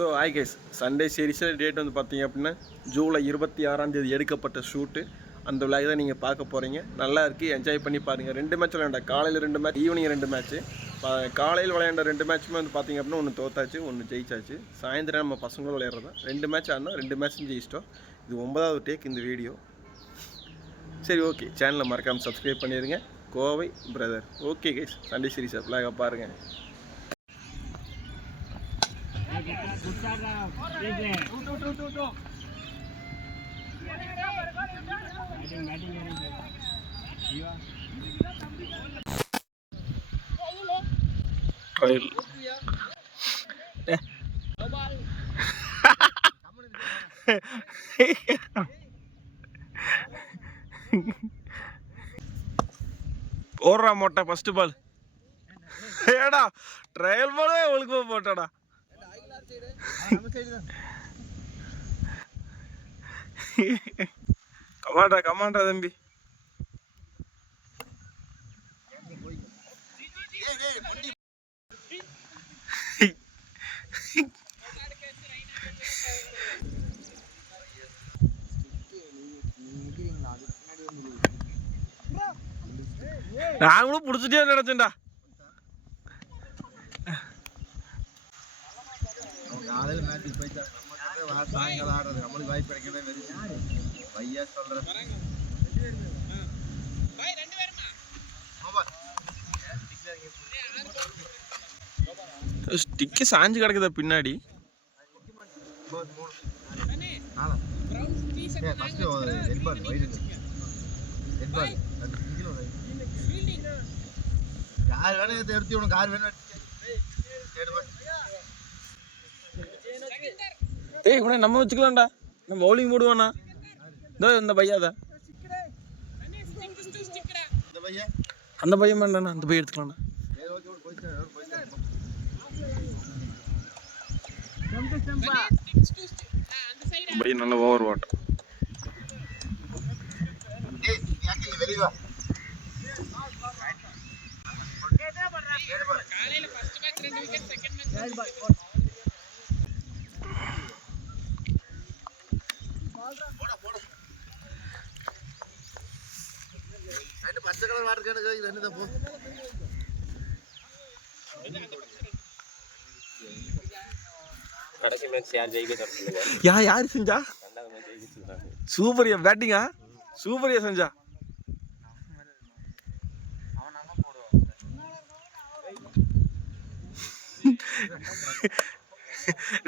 So hi guys, Sunday சீரிஸில் date வந்து பார்த்தீங்க அப்படின்னா ஜூலை 26 எடுக்கப்பட்ட ஷூட்டு. அந்த விளையாட்டு தான் நீங்கள் பார்க்க போகிறீங்க. நல்லா இருக்குது, என்ஜாய் பண்ணி பாருங்கள். 2 மேட்ச் விளையாண்டா, காலையில் 2 மேட்ச், ஈவினிங் 2 மேட்ச்சு. காலையில் விளையாண்ட 2 மேட்ச்சுமே வந்து பார்த்தீங்க அப்படின்னா ஒன்று தோத்தாச்சு, ஒன்று ஜெயிச்சாச்சு. சாயந்தரம் நம்ம பசங்களும் விளையாடுறது தான். 2 மேட்ச் ஆடினோம், 2 மேட்ச்சும் ஜெயிச்சிட்டோம். இது 9வது டேக் இந்த வீடியோ. சரி, ஓகே, சேனலை மறக்காமல் சப்ஸ்கிரைப் பண்ணிடுங்க. Kovai brother. Okay guys, Sunday சீரிஸை விளையாட பாருங்கள். Trial. ஓடுறா மொட்டை ஃபர்ஸ்ட் பால். ஏடா ட்ரையல் பாலே ஒழுங்கு போட்டாடா. கமாண்டா தம்பி. நாங்களும் புடிச்சிட்டே நினைச்சேன்டா. ஸ்டிக்கு சாஞ்சு கிடக்குதா பின்னாடி. ஏய் இவனை நம்ம வச்சுக்கலாம்டா, நம்ம பவுலிங் போடுவானா. இந்த பையாதா, அந்த பையன் வேண்டாண்ணா, அந்த பையன் எடுத்துக்கலாம்ண்ணா. பையன் நல்ல ஓவர் வாட். யாரு செஞ்சா? சூப்பரியா பேட்டிங்கா, சூப்பரியா செஞ்சா.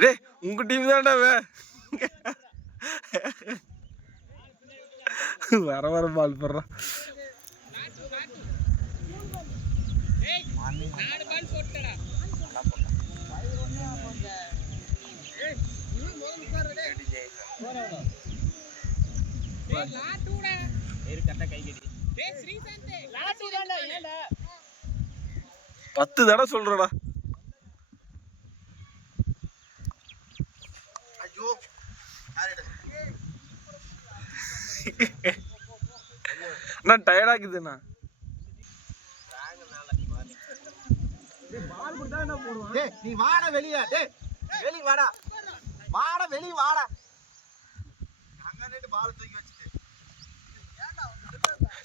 டே உங்க டீம் தான்டா. வர பால் போடுறான். பத்து தடவை சொல்றடா. நான் டயர்ட் ஆகுதுண்ணா. நீ வாடா வெளியே, வெளியே வாடா, வாடா வெளியே வாடா. பால் தூக்கி வச்சுட்டு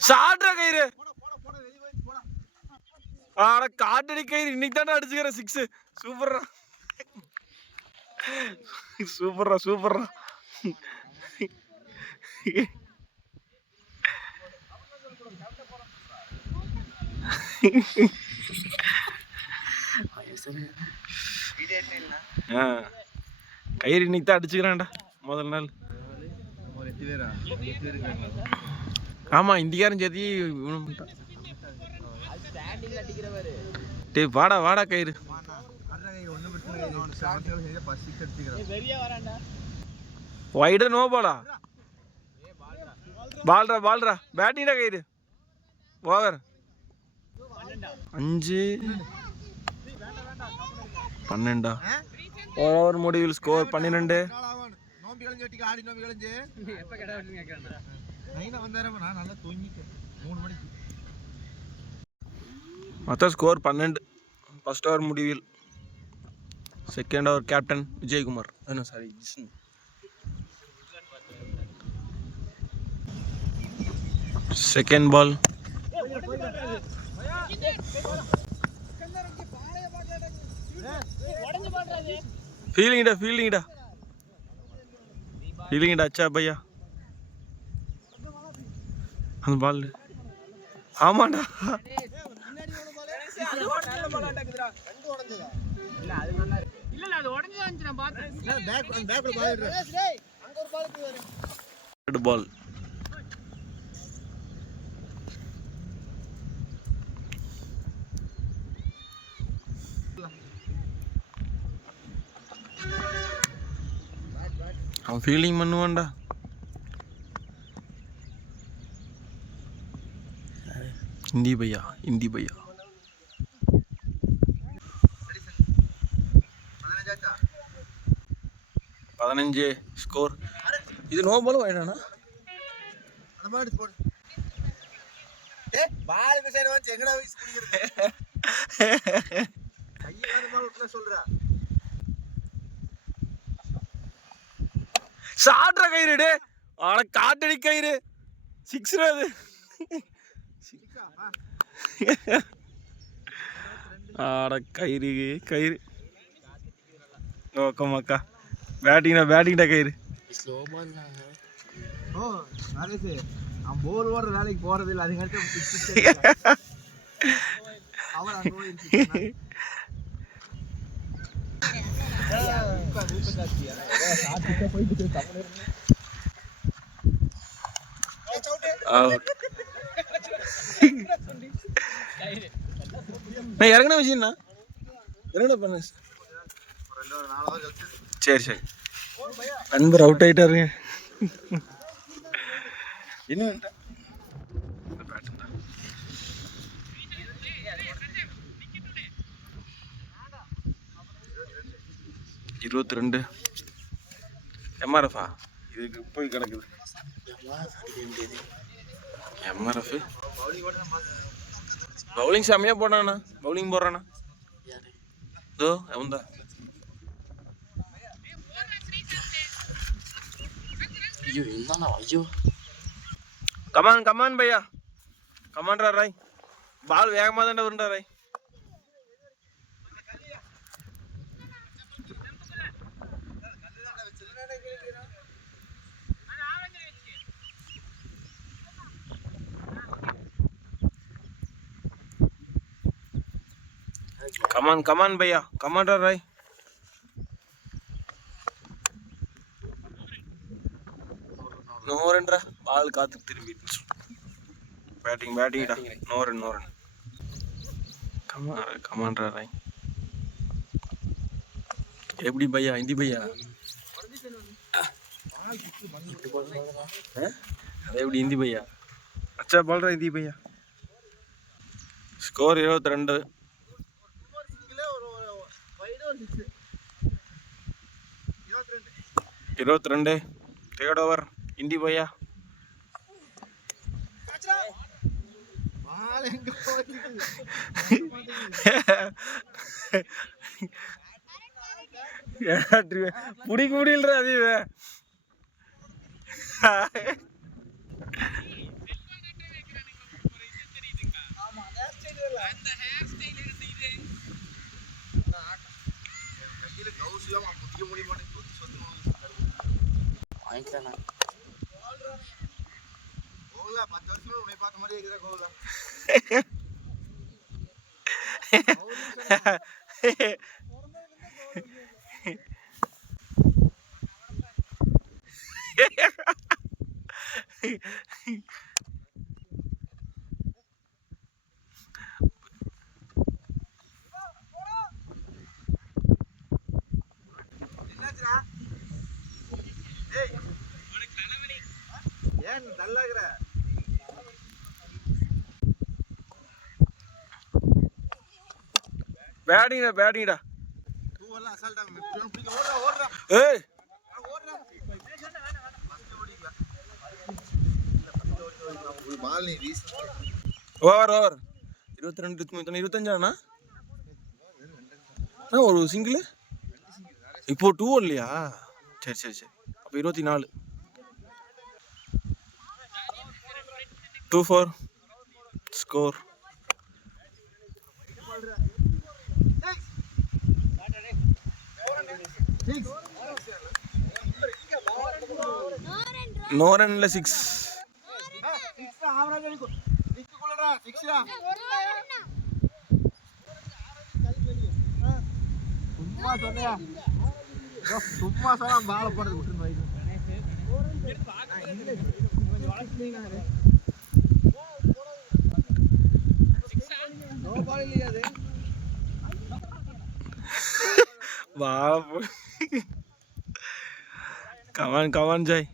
சாட்ரா கயிறு. ஆனா காட்டடி கயிறு இன்னைக்கு தானே அடிச்சுக்கிறேன் 6. சூப்பர்ரா சூப்பர்ரா சூப்பர்ரா. கயிறு இன்னைக்கு தான் அடிச்சுக்கிறான்டா முதல் நாள். ஆமா இந்திக்காரன் சேர்த்தி. டேய் வாடா வாடா கயிறு. வைடா நோ பாலா. பால்ரா பேட்டிங்கடா கயிறு. ஓவர் 5-12. ஓவர் முடிவில் ஸ்கோர் 12. மொத்தம் ஸ்கோர் 12. ஃபர்ஸ்ட் ஓவர் முடிவில் second over captain Vijayakumar. Sorry, Jishnu. Second ball. ஃபீல்டிங்டா அச்சா பையா. அந்த பால் ஆமாண்டா. பால் அவன் ஃபீலிங் பண்ணுவான்டா. இந்தி பையா 15 ஸ்கோர். இது நோ பால் வாயிடானா? சாட்ற கயிறு டே, ஆனா காட்டடி கயிறு 6 அது. ஆட கயிறு ஓக்கமாக்கா. பேட்டிங்டா கயிறு. போர் ஓடுற வேலைக்கு போறது இல்லை. அதுக்கு இறங்கின விஷயம்னா இறங்கின பண்ண. சரி நண்பர் அவுட் ஆயிட்டாருங்க. என்ன 22 எம்ஆர்எஃபா இதுக்கு போய் கிடக்குது. எம்ஆர்எஃப் பவுலிங் செம்மையாக போடாண்ணா. பவுலிங் போடுறாண்ணா. இதோ அவன் தான். ஐயோ கமான் பையா, கமான்டா ராய். பால் வேகமாக தானே வருண்டா ராய். கமான் பையா, கமான்டா ராய். நோரன்றா பால் காத்து திரும்பிட்டு. பேட்டிங்டா. நோரன் கமான்டா ராய். எப்படி பையா இந்தி பையா? அது எப்படி இந்தி பையா? அச்சா பால்ரா இந்தி பையா. ஸ்கோர் 22. தேர்ட் ஓவர் இந்தி பையா. புடிக்க முடியல அதுவே. பேட்டிங்டா. ஏய் ஓவர் 22 25 ஒரு சிங்கிள் இப்போ 2 இல்லையா? சரி சரி சரி. அப்போ 24. 2-4 ஸ்கோர். நோ ரன்ல 6. சும்மா சொன்னா பால போடுறது விட்டுருந்தோம். Come on Joy.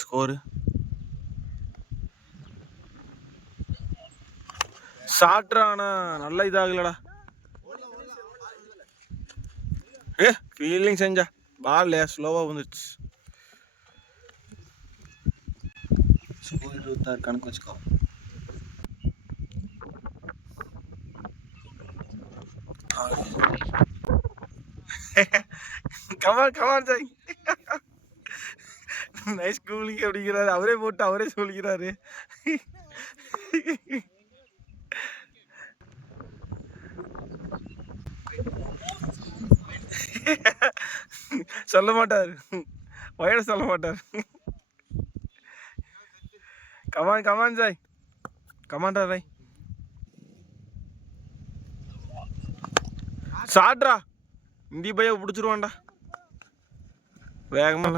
ஸ்கோர் சாட்ரானா நல்ல இதாகலடா. ஃபீல்டிங் செஞ்சா பால் ஸ்லோவா வந்துச்சு. ஸ்கோர் 26 கணக்கு வச்சுக்கோ. Come on Joy. நைஸ் கூலிங் அப்படிங்கிறாரு. அவரே போட்டு அவரே சொல்லிக்கிறாரு. சொல்ல மாட்டார், வயட சொல்ல மாட்டார். கமான் ஜாய், கமான்டா ராய். சாட்ரா இந்தி பைய பிடிச்சிருவான்டா வேகமா.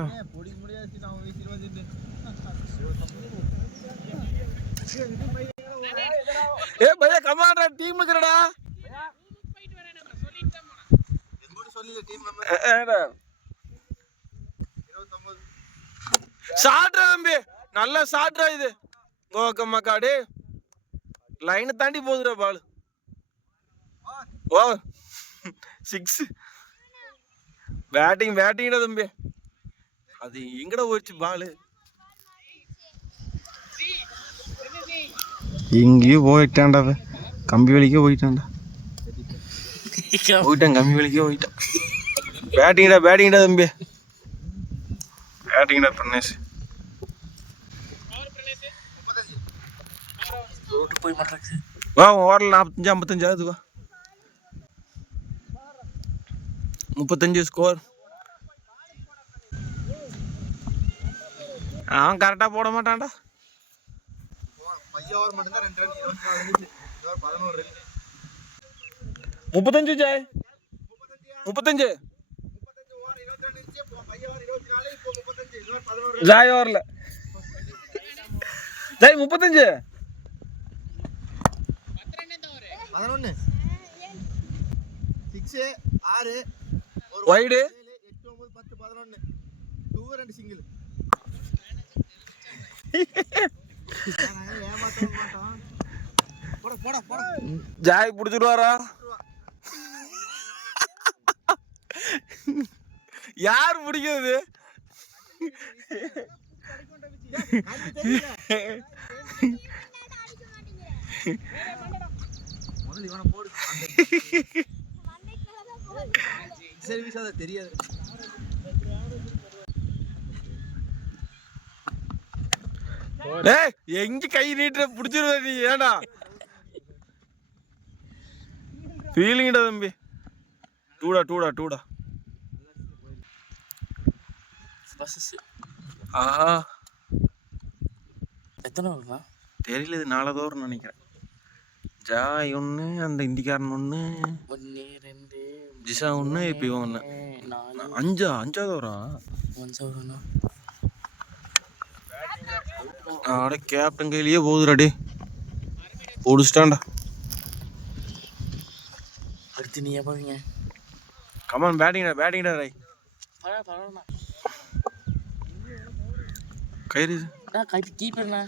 ஏ பையா கமான்டா, டீம் இருக்குடா. சாட்ரா தம்பி, நல்ல சாட்ரா இது. கோக்கம்மாக்காடு லைனை தாண்டி போகுதுடா பால். ஓ 6. பேட்டிங்டா தம்பி. அது எங்கடா போயிடுச்சு பால்? எங்கேயோ போயிட்டான்டா, கம்பி வலிக்கே போயிட்டான். கம்பி வலிக்கே போயிட்டான். பேட்டிங்டா தம்பி, பேட்டிங்டா பிரணேஷ். வா ஓவரில் 45 ஆகுது. வா 35 ஸ்கோர். அவன் கரெக்டா போட மாட்டான்டா. 35 ஜாய், 35 ஜாய் ஓவர்ல ஜாய் 35 11 6 6 வைடு 8 9 10 11 2 2 சிங்கிள். ஜாய் புடிச்சிடுவாரா? யார் பிடிக்கிறது? தெரியாது. எங்க கை நீட்டுற புடிச்சிருவ நீ? ஏடா ஃபீலிங்டா தம்பி. டூடா எத்தனை வருமா தெரியல. இது 4 ஓவர் நினைக்கிறேன். ஜாய் 1, அந்த இந்திக்காரன் 1, 1 2 ஜிஷா 1, இப்போ 1, 4 5 ஓவரா? 5 ஓவரா? ஆட கேப்டன் கையிலேயே போகுதுடாடி. ஓடிச்சிட்டான்டா. அடுத்து நீ போவீங்க. கமான் பேட்டிங்டா ராய். பரவாயில்ல கயிறு கை கீப்பர்ண்ணா.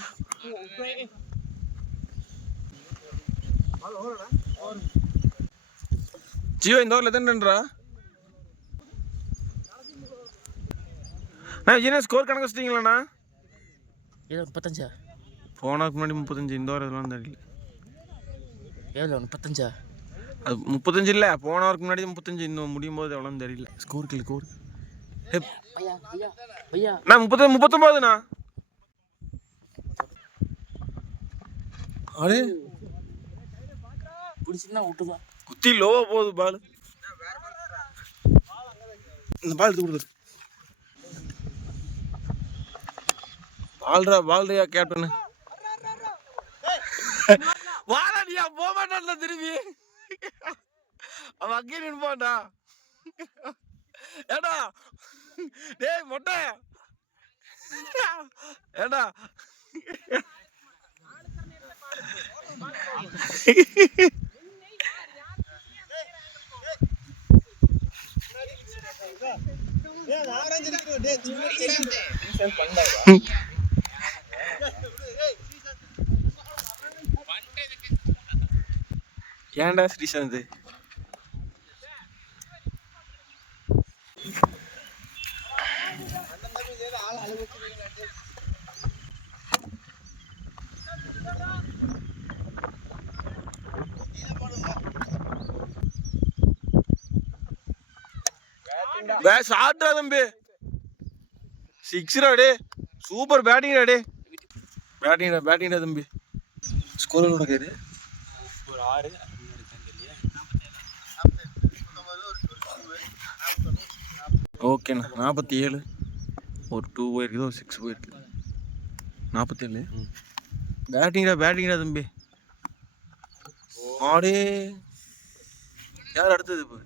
ஜீவா இந்த ஓவரில் எத்தனைன்றா? நான் விஜயனா ஸ்கோர் கணக்கு வச்சிட்டீங்களாண்ணா? ஏதோ 35. போனதுக்கு முன்னாடி 35, இந்த வாரம் இதெல்லாம் தெரியல. எவ்வளோ 35? அது 35 இல்லை, போன வாரத்துக்கு முன்னாடி 35, இன்னும் முடியும் போது எவ்வளோன்னு தெரியல. ஸ்கோர் கில் ஸ்கோர் ஐயா ஐயா ஐயா நான் 39ண்ணா. அடே பிடிச்சின்னா விட்டுதான். குத்தி லோவா போகுது பால். இந்த பால் எடுத்து கொடுத்துரு. பால்ரியா கேப்டன். வாராடியா போக மாட்டான்ல திரும்பி. அவன் அங்கேயே நின்பான்டா. ஏடா டேய் மொட்டை ஏடா ஏன்டா ஸ்ரீசாந்த் ஷாட்டா தம்பி, சிக்ஸ்ரா டே, சூப்பர் பேட்டிங்டா டே, பேட்டிங்டா தம்பி. ஸ்கோர் எவ்வளோ கேரு? ஒரு 6. ஓகேண்ணா 47, ஒரு 2 போயிருக்குது, ஒரு 6 போயிருக்குது. 47 பேட்டிங்டா தம்பி. ஆடே யார் அடுத்தது? இப்போ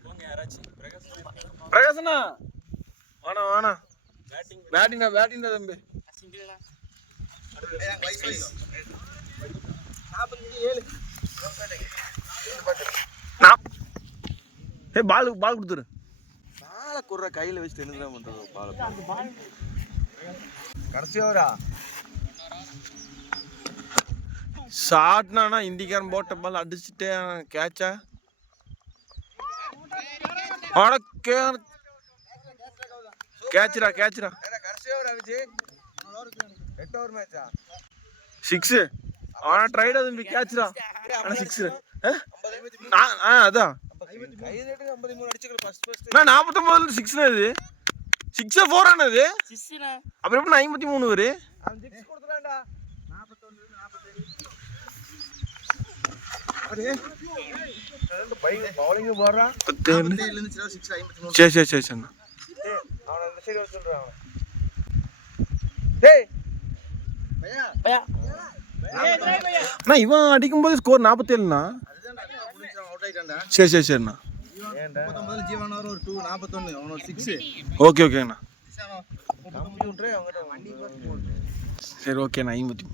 பிரகாசனா வாணா பேட்டிங்டா தம்பி. பால் கொடுத்துரு. பாலை குற கையில் வச்சுட்டு என்னதான் பண்றது? பால் கடைசி ஓவரா ஷாட்னா இந்திக்காரன் போட்ட பால் அடிச்சுட்டே கேட்சா. கேட்சுடா 6. ஆனா ட்ரைடா தம்பி கேட்சுடா. ஆனா 6 அதான் 49 6 இது 6 4 ஆனது. அப்புறம் எப்படி 53 வரு? சரி இவன் அடிக்கும் போது ஸ்கோர் 47ண்ணா. சரிண்ணா. ஓகேண்ணா. சரி ஓகேண்ணா. 53.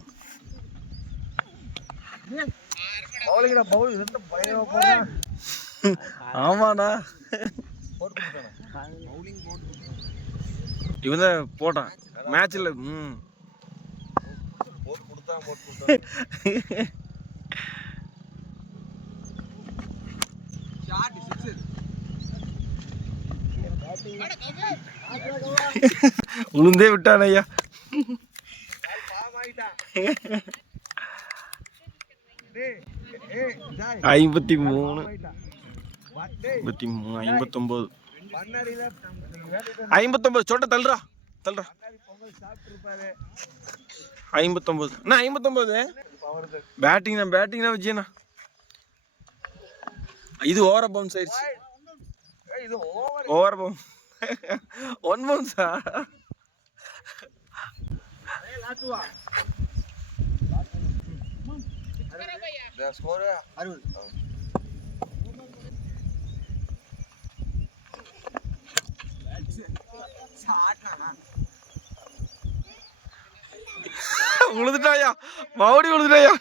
ஆமாண்ணா இவன் தான் போட்டான் மேட்ச்ல. உளுந்தே விட்டான் ஐயா. 53 59 சொட்ட தள்ளுறா 59 அண்ணா 59 பேட்டிங் தான் விஜயண்ணா. இது ஓவர பவுன்ஸ் ஆயிடுச்சு. Over bounce 1 பவுன்ஸா? உழுதுட்டாயா மறுபடி உழுதுட்டாயா.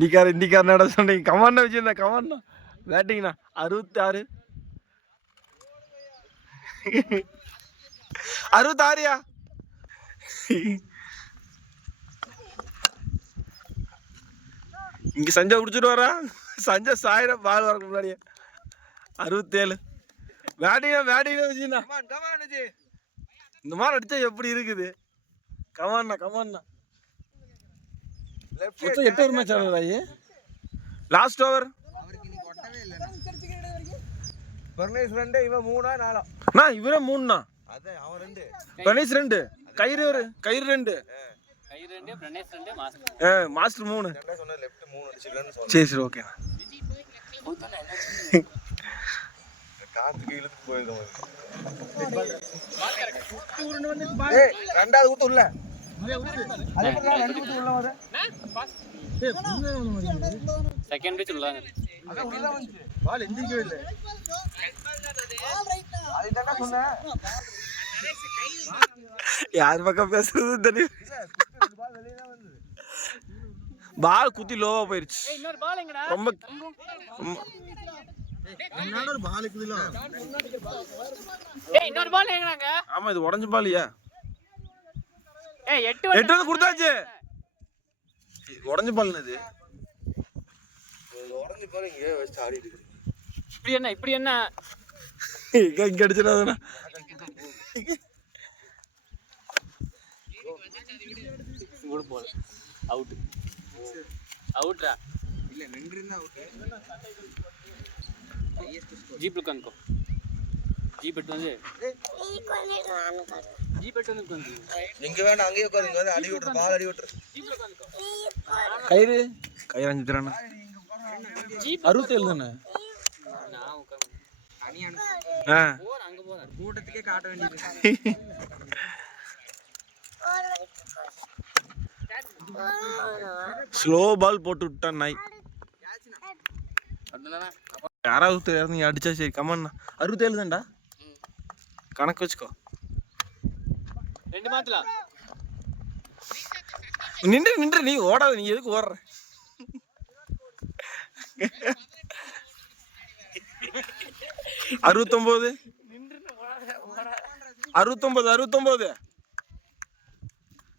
இந்திக்காரனடா சொன்னீங்க. கமாண்டா வச்சிருந்தா கமாண்டா பேட்டிங்ண்ணா 66 66யா. இங்க சஞ்சய் குடிச்சிட்டு வரா. சஞ்சய் சாயிரம் பால் வரக்கு முன்னாடியே 67. பேட்டிங் விஜயண்ணா. இந்த மாதிரி அடிச்சா எப்படி இருக்குது? கமாண்ணா. மொத்தம் 8 ஓவர் மேட்ச் ஆடுறாய். லாஸ்ட் ஓவர் பர்னேஸ் 2 இவன் 3 4 அண்ணா இவரே 3ண்ணா. அதான் அவன் 2 பிரணேஷ் 2 கயிறு 2 மாஸ்டர் 3 சொன்ன லெஃப்ட் 3 அடிச்சிரலாம்னு சொன்னேன். சரி ஓகே. காத்துக்கு இழுத்து போயிடும். ஏய் ரெண்டாவது ஊத்து உள்ள. அதே மாதிரி ரெண்டு ஊத்து உள்ள வர. செகண்ட் பிச் உள்ளாங்க. அதான் உள்ள வந்து பால் எந்திரிக்கவே இல்ல. அதுதான்டா சொன்னேன். யார் பக்கம் பேசுறது தெரியும். பால் வெளிய தான் வந்தது. பால் குத்தி லோவா போயிருச்சு. இன்னொரு பால் எங்கடா? ரொம்ப என்னடா ஒரு பால் இருக்குதுல. ஏய் இன்னொரு பால் எங்கடாங்க? ஆமா இது உடைஞ்ச பாலியா? ஏய் 8 வந்து கொடுத்தாச்சு. உடைஞ்ச பால் இது. உடைஞ்சு பால் இங்க வச்சு ஆடிட்டு இருக்கு. இப்படி என்ன இங்க அடிச்சறாதடா. Good ball. அவுட்ரா. இல்ல நின்றுனா அவுட். ஜீப் உட்காந்துக்கோ. ஜீப் எட்டு வந்து எங்க வேணா அங்கேயே உட்காருங்க. வந்து அடி விட்டுரு பால் அடி விட்டுரு. கயிறு அஞ்சு தரானா? 67 தானே? நான் உட்கார்ந்து தனியான அங்க போறேன். கூட்டத்துக்கே காட்ட வேண்டியது. ஸ்லோ பால் போட்டு விட்டான் நாய். யாராவது தெரியாது அடிச்சா சரி. கமாண்ணா 67 தான்டா கணக்கு வச்சுக்கோ. 2 மாத்தல. நின்று நீ ஓடாத. நீ எதுக்கு ஓடுற? அறுபத்தொன்பது 69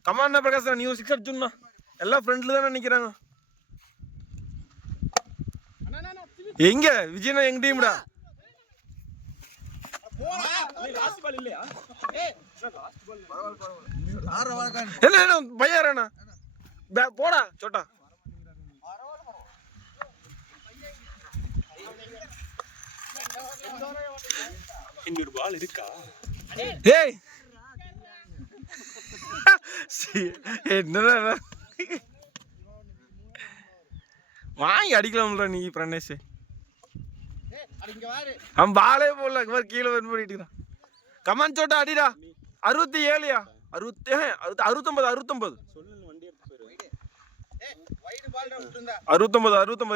கமாண்ணா பிரகாஷ். நீ ஒரு 6 அடிச்சுன்னா எல்லாம் ஃப்ரெண்ட்ல தானே நிக்கிறாங்க. எங்க விஜயனா எங்க டீம்டா? என்ன பையாரானா போடா சோட்டா. இன்னொரு பால் இருக்கா? ஏய் என்னடா வாங்கி அடிக்கலாம்ல நீ பிரணேஷ். அவன் பாலே போடல கீழே வந்து பண்ணிட்டு. கமான் சோட்டா அடிடா. 67யா? 69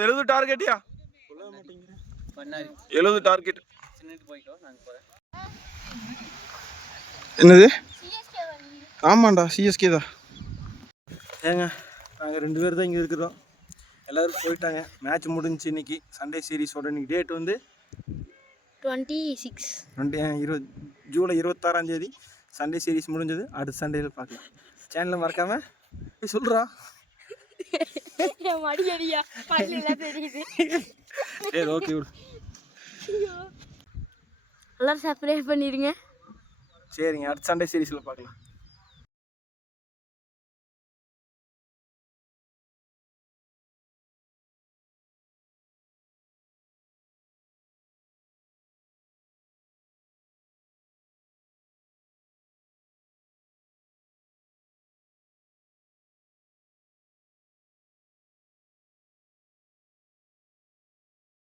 70 டார்கெட்யா? 70 டார்கெட். என்னது? ஆமாண்டா சிஎஸ்கே தான். ஏங்க நாங்கள் 2 பேர் தான் இங்கே இருக்கிறோம். எல்லோரும் போயிட்டாங்க. மேட்ச் முடிஞ்சிச்சு இன்னைக்கு. சண்டே சீரீஸோட இன்னைக்கு டேட் வந்து 26 ஜூலை 26 சண்டே சீரீஸ் முடிஞ்சது. அடுத்த சண்டேல பார்க்கலாம். சேனலை மறக்காம சொல்றா. சரி ஓகே விடு. எல்லாரும் சப்ஸ்கிரைப் பண்ணிடுங்க. சரிங்க அடுத்த சண்டே சீரீஸில் பார்க்கலாம்.